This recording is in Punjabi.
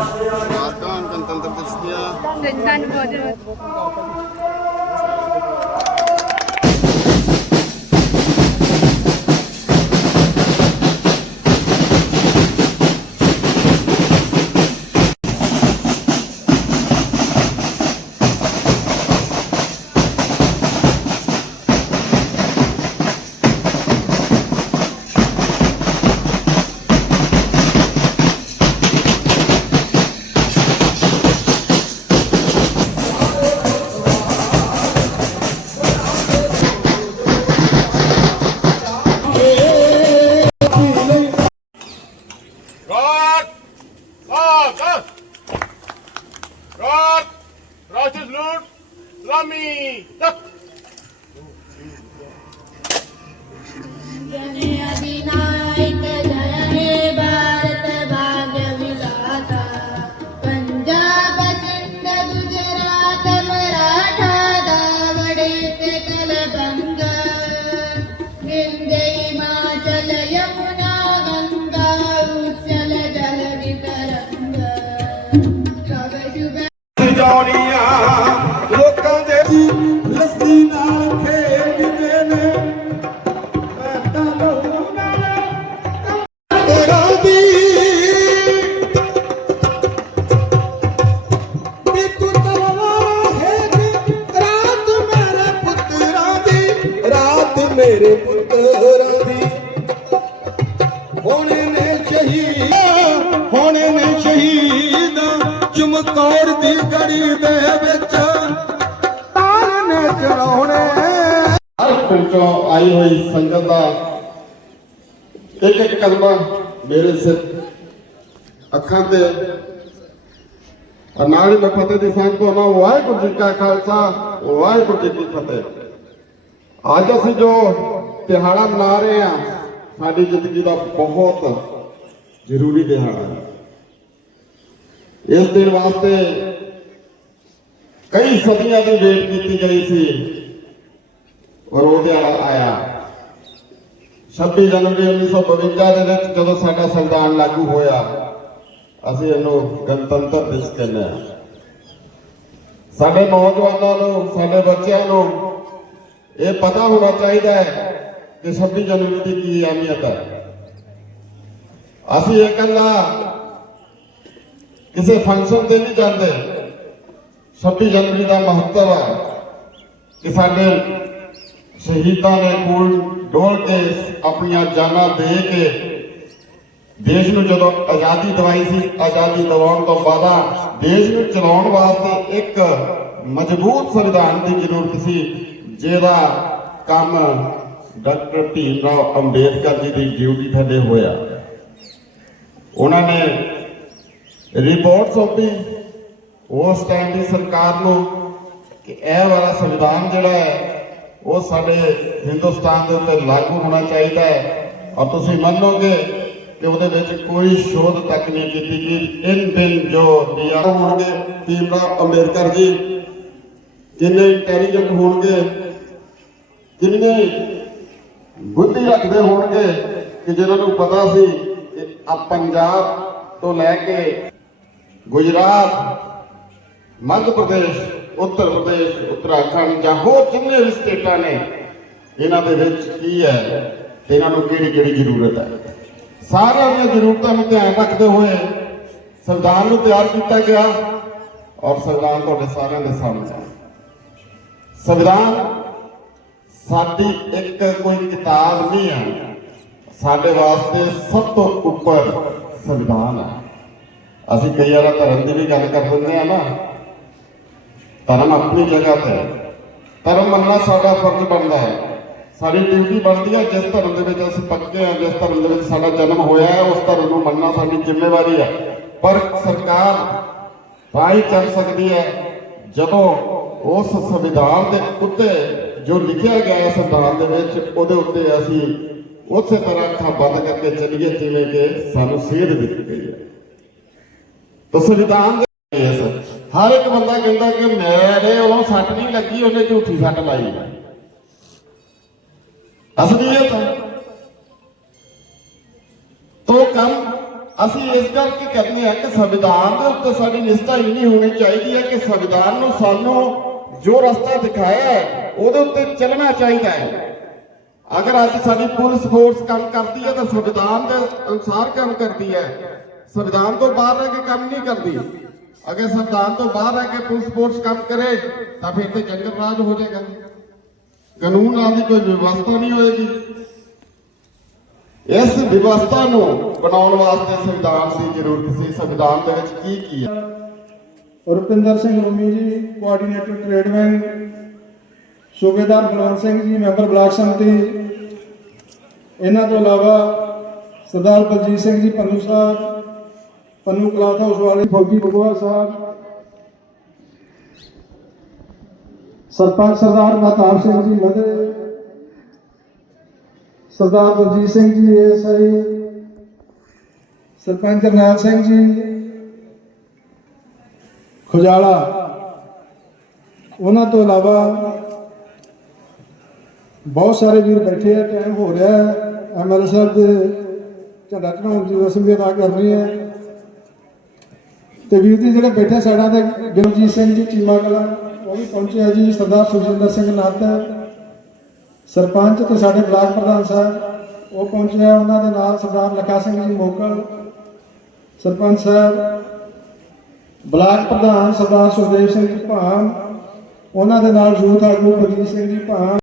Warta ang kantang tapos niya. Ganda, ano ba? Donnie. Chamkaur ਦੀ ਗੜੀ ਦੇ ਵਿੱਚ। ਤਾਰ ਨੇ ਚੜਾਉਣੇ ਹਰ ਪਿੰਡ ਚੋਂ ਆਈ ਹੋਈ ਸੰਗਤ ਦਾ ਇੱਕ ਇੱਕ ਕਲਮਾ ਮੇਰੇ ਸਿਰ ਅੱਖਾਂ ਤੇ। ਔਰ ਨਾਲ ਹੀ ਮੈਂ ਫਤਿਹ ਦੀ ਸਾਂਝ ਪਾਉਣਾ ਵਾਹਿਗੁਰੂ ਜੀ ਕਾ ਖਾਲਸਾ, ਵਾਹਿਗੁਰੂ ਜੀ ਕੀ ਫਤਿਹ। ਅੱਜ ਅਸੀਂ ਜੋ ਦਿਹਾੜਾ ਮਨਾ ਰਹੇ ਹਾਂ, ਸਾਡੀ ਜ਼ਿੰਦਗੀ ਦਾ ਬਹੁਤ ਜ਼ਰੂਰੀ ਦਿਹਾੜਾ ਹੈ। ਇਸ ਦਿਨ ਵਾਸਤੇ ਕਈ ਸਦੀਆਂ ਦੀ ਵੇਟ ਕੀਤੀ ਗਈ ਸੀ ਔਰ ਉਹ ਦਿਹਾੜਾ ਆਇਆ। 26 ਜਨਵਰੀ 1952 ਦੇ ਵਿੱਚ ਜਦੋਂ ਸਾਡਾ ਸੰਵਿਧਾਨ ਲਾਗੂ ਹੋਇਆ, ਅਸੀਂ ਇਹਨੂੰ ਗਣਤੰਤਰ ਦਿਵਸ ਕਹਿੰਦੇ ਹਾਂ। ਸਾਡੇ ਨੌਜਵਾਨਾਂ ਨੂੰ, ਸਾਡੇ ਬੱਚਿਆਂ ਨੂੰ ਇਹ ਪਤਾ ਹੋਣਾ ਚਾਹੀਦਾ ਹੈ ਕਿ 26 ਜਨਵਰੀ ਦੀ ਕੀ ਅਹਿਮੀਅਤ ਹੈ। ਅਸੀਂ ਇਹ ਇਕੱਲਾ ਕਿਸੇ ਫੰਕਸ਼ਨ ਤੇ ਨਹੀਂ ਜਾਂਦੇ। 26 ਜਨਵਰੀ ਦਾ ਮਹੱਤਵ ਹੈ ਕਿ ਸਾਡੇ ਸ਼ਹੀਦਾਂ ਨੇ ਖੂਨ ਡੋਲ ਕੇ ਆਪਣੀਆਂ ਜਾਨਾਂ ਦੇ ਕੇ ਦੇਸ਼ ਨੂੰ ਜਦੋਂ ਆਜ਼ਾਦੀ ਦਵਾਈ ਸੀ, ਆਜ਼ਾਦੀ ਦਿਵਾਉਣ ਤੋਂ ਬਾਅਦ ਦੇਸ਼ ਨੂੰ ਚਲਾਉਣ ਵਾਸਤੇ ਇੱਕ ਮਜ਼ਬੂਤ ਸੰਵਿਧਾਨ ਦੀ ਜ਼ਰੂਰਤ ਸੀ, ਜਿਹਦਾ ਕੰਮ ਡਾਕਟਰ ਭੀਮ ਰਾਓ ਅੰਬੇਦਕਰ ਜੀ ਦੀ ਡਿਊਟੀ ਥੱਲੇ ਹੋਇਆ। ਉਹਨਾਂ ਨੇ ਰਿਪੋਰਟ ਸੌਂਪੀ ਉਸ ਟਾਈਮ ਦੀ ਸਰਕਾਰ ਨੂੰ ਕਿ ਇਹ ਵਾਲਾ ਸੰਵਿਧਾਨ ਜਿਹੜਾ ਹੈ, ਉਹ ਸਾਡੇ ਹਿੰਦੁਸਤਾਨ ਦੇ ਉੱਤੇ ਲਾਗੂ ਹੋਣਾ ਚਾਹੀਦਾ ਹੈ। ਔਰ ਤੁਸੀਂ ਮੰਨੋਗੇ ਕਿ ਉਹਦੇ ਵਿੱਚ ਕੋਈ ਸ਼ੋਧ ਤੱਕ ਨਹੀਂ ਕੀਤੀ ਗਈ। ਇਨ ਬਿਨ ਜੋ ਦਿਆ ਹੋਣਗੇ ਭੀਮਰਾਵ ਅੰਬੇਦਕਰ ਜੀ ਕਿੰਨੇ ਇੰਟੈਲੀਜੈਂਟ ਹੋਣਗੇ ਕਿੰਨੇ ਬੁੱਧੀ ਰੱਖਦੇ ਹੋਣਗੇ, ਕਿ ਜਿਹਨਾਂ ਨੂੰ ਪਤਾ ਸੀ ਕਿ ਆ ਪੰਜਾਬ ਤੋਂ ਲੈ ਕੇ ਗੁਜਰਾਤ, ਮੱਧ ਪ੍ਰਦੇਸ਼, ਉੱਤਰ ਪ੍ਰਦੇਸ਼, ਉੱਤਰਾਖੰਡ ਜਾਂ ਹੋਰ ਜਿੰਨੇ ਵੀ ਸਟੇਟਾਂ ਨੇ, ਇਹਨਾਂ ਦੇ ਵਿੱਚ ਕੀ ਹੈ ਤੇ ਇਹਨਾਂ ਨੂੰ ਕਿਹੜੀ ਕਿਹੜੀ ਜ਼ਰੂਰਤ ਹੈ? ਸਾਰਿਆਂ ਦੀਆਂ ਜ਼ਰੂਰਤਾਂ ਨੂੰ ਧਿਆਨ ਰੱਖਦੇ ਹੋਏ ਸੰਵਿਧਾਨ ਨੂੰ ਤਿਆਰ ਕੀਤਾ ਗਿਆ ਔਰ ਸੰਵਿਧਾਨ ਤੁਹਾਡੇ ਸਾਰਿਆਂ ਦੇ ਸਾਹਮਣੇ ਹੈ। ਸੰਵਿਧਾਨ ਸਾਡੀ ਇੱਕ ਕੋਈ ਕਿਤਾਬ ਨਹੀਂ ਹੈ। ਸਾਡੇ ਵਾਸਤੇ ਸਭ ਤੋਂ ਉੱਪਰ ਸੰਵਿਧਾਨ ਹੈ। ਅਸੀਂ ਕਈ ਵਾਰ ਧਰਮ ਦੀ ਵੀ ਗੱਲ ਕਰ ਦਿੰਦੇ ਆ ਨਾ। ਧਰਮ ਆਪਣੀ ਜਗ੍ਹਾ ਤੇ ਹੈ। ਧਰਮ ਮੰਨਣਾ ਸਾਡਾ ਫਰਜ਼ ਬਣਦਾ ਹੈ। ਸਾਡੀ ਡਿਊਟੀ ਬਣਦੀ ਹੈ ਜਿਸ ਧਰਮ ਦੇ ਵਿੱਚ ਅਸੀਂ ਪੱਕੇ ਹਾਂ, ਜਿਸ ਧਰਮ ਦੇ ਵਿੱਚ ਸਾਡਾ ਜਨਮ ਹੋਇਆ ਹੈ, ਉਸ ਧਰਮ ਨੂੰ ਮੰਨਣਾ ਸਾਡੀ ਜ਼ਿੰਮੇਵਾਰੀ ਹੈ। ਪਰ ਸਰਕਾਰ ਤਾਂ ਹੀ ਚੱਲ ਸਕਦੀ ਹੈ ਜਦੋਂ ਉਸ ਸੰਵਿਧਾਨ ਦੇ ਉੱਤੇ ਜੋ ਲਿਖਿਆ ਗਿਆ ਹੈ ਸੰਵਿਧਾਨ ਦੇ ਵਿੱਚ, ਉਹਦੇ ਉੱਤੇ ਅਸੀਂ ਉਸੇ ਤਰ੍ਹਾਂ ਅੱਖਾਂ ਬੰਦ ਕਰਕੇ ਚੱਲੀਏ, ਜਿਵੇਂ ਕਿ ਸਾਨੂੰ ਸੇਧ ਦਿੱਤੀ ਗਈ ਹੈ। ਤਾਂ ਸੰਵਿਧਾਨ ਦੇ ਇਸ ਹਰ ਇੱਕ ਬੰਦਾ ਕਹਿੰਦਾ ਕਿ ਮੇਰੇ ਉਹ ਸੱਟ ਨਹੀਂ ਲੱਗੀ, ਉਹਨੇ ਝੂਠੀ ਸੱਟ ਲਾਈ ਅਸਲੀਅਤ ਹੈ। ਕੰਮ ਅਸੀਂ ਇਸ ਕਰਕੇ ਕਹਿੰਦੇ ਆ ਕਿ ਸੰਵਿਧਾਨ ਦੇ ਉੱਤੇ ਸਾਡੀ ਨਿਸ਼ਠਾ ਇੰਨੀ ਹੋਣੀ ਚਾਹੀਦੀ ਹੈ ਕਿ ਸੰਵਿਧਾਨ ਨੂੰ ਸਾਨੂੰ ਜੋ ਰਸਤਾ ਦਿਖਾਇਆ ਹੈ, ਉਹਦੇ ਉੱਤੇ ਚੱਲਣਾ ਚਾਹੀਦਾ ਹੈ। ਅਗਰ ਅੱਜ ਸਾਡੀ ਪੁਲਿਸ ਫੋਰਸ ਕੰਮ ਕਰਦੀ ਹੈ ਤਾਂ ਸੰਵਿਧਾਨ ਦੇ ਅਨੁਸਾਰ ਕੰਮ ਕਰਦੀ ਹੈ। ਸੰਵਿਧਾਨ ਤੋਂ ਬਾਹਰ ਰਹਿ ਕੇ ਕੰਮ ਨਹੀਂ ਕਰਦੀ। ਅਗਰ ਸੰਵਿਧਾਨ ਤੋਂ ਬਾਹਰ ਰਹਿ ਕੇ ਪੁਲਿਸ ਫੋਰਸ ਕੰਮ ਕਰੇ, ਤਾਂ ਫਿਰ ਤੇ ਜੰਗਲ ਰਾਜ ਹੋ ਜਾਏਗਾ। ਕਾਨੂੰਨ ਨਾਂ ਦੀ ਕੋਈ ਵਿਵਸਥਾ ਨਹੀਂ ਹੋਏਗੀ। ਇਸ ਵਿਵਸਥਾ ਨੂੰ ਬਣਾਉਣ ਵਾਸਤੇ ਸੰਵਿਧਾਨ ਦੀ ਜ਼ਰੂਰਤ ਸੀ। ਸੰਵਿਧਾਨ ਦੇ ਵਿੱਚ ਕੀ ਕੀ ਹੈ? ਰੁਪਿੰਦਰ ਸਿੰਘ ਰੋਮੀ ਜੀ ਕੋਆਰਡੀਨੇਟਰ ਟ੍ਰੇਡ ਬੈਂਕ ਸੂਬੇਦਾਰ ਬਲਵੰਤ ਸਿੰਘ ਜੀ, ਮੈਂਬਰ ਬਲਾਕ ਸੰਮਤੀ। ਇਹਨਾਂ ਤੋਂ ਇਲਾਵਾ ਸਰਦਾਰ ਬਲਜੀਤ ਸਿੰਘ ਜੀ ਪੰਨੂ ਸਾਹਿਬ ਪੰਨੂ ਕਲਾਥ ਹਾਊਸ ਵਾਲੇ ਫੌਜੀ ਬਗਵਾ ਸਾਹਿਬ, ਸਰਪੰਚ ਸਰਦਾਰ ਮਹਤਾਬ ਸਿੰਘ ਜੀ ਮਦੇ, ਸਰਦਾਰ ਬਲਜੀਤ ਸਿੰਘ ਜੀ ਐਸਆਈ ਸਰਪੰਚ ਜਰਨੈਲ ਸਿੰਘ ਜੀ, ਖੁਜਾਲਾ। ਉਹਨਾਂ ਤੋਂ ਇਲਾਵਾ ਬਹੁਤ ਸਾਰੇ ਵੀਰ ਬੈਠੇ ਆ, ਟਾਈਮ ਹੋ ਰਿਹਾ ਹੈ। ਐਮਐਲ ਸਾਹਿਬ ਦੇ ਝੰਡਾ ਚੜਾਉਣ ਦੀ ਰਸਮ ਵੀ ਅਦਾ ਰਹੀ ਹੈ। ਤੇ ਵੀਰ ਜੀ ਜਿਹੜੇ ਬੈਠੇ ਸਾਡਾ ਤੇ ਗਿਰਜੀਤ ਸਿੰਘ ਜੀ, ਚੀਮਾ ਕਲਾ, ਉਹ ਵੀ ਪਹੁੰਚੇ ਆ ਜੀ, ਸਰਦਾਰ ਸੁਖਜਿੰਦਰ ਸਿੰਘ ਨੱਤ ਸਰਪੰਚ ਤੇ ਸਾਡੇ ਬਲਾਕ ਪ੍ਰਧਾਨ ਸਾਹਿਬ, ਉਹ ਪਹੁੰਚੇ ਆ, ਉਹਨਾਂ ਦੇ ਨਾਲ ਸਰਦਾਰ ਲਖਾ ਸਿੰਘ ਜੀ ਮੋਕਲ, ਸਰਪੰਚ ਸਾਹਿਬ, ਬਲਾਕ ਪ੍ਰਧਾਨ ਸਰਦਾਰ ਸੁਖਦੇਵ ਸਿੰਘ ਜੀ ਭਾਨ, ਉਹਨਾਂ ਦੇ ਨਾਲ ਯੂਥ ਆਗੂ ਬਲਜੀਤ ਸਿੰਘ ਜੀ ਭਾਨ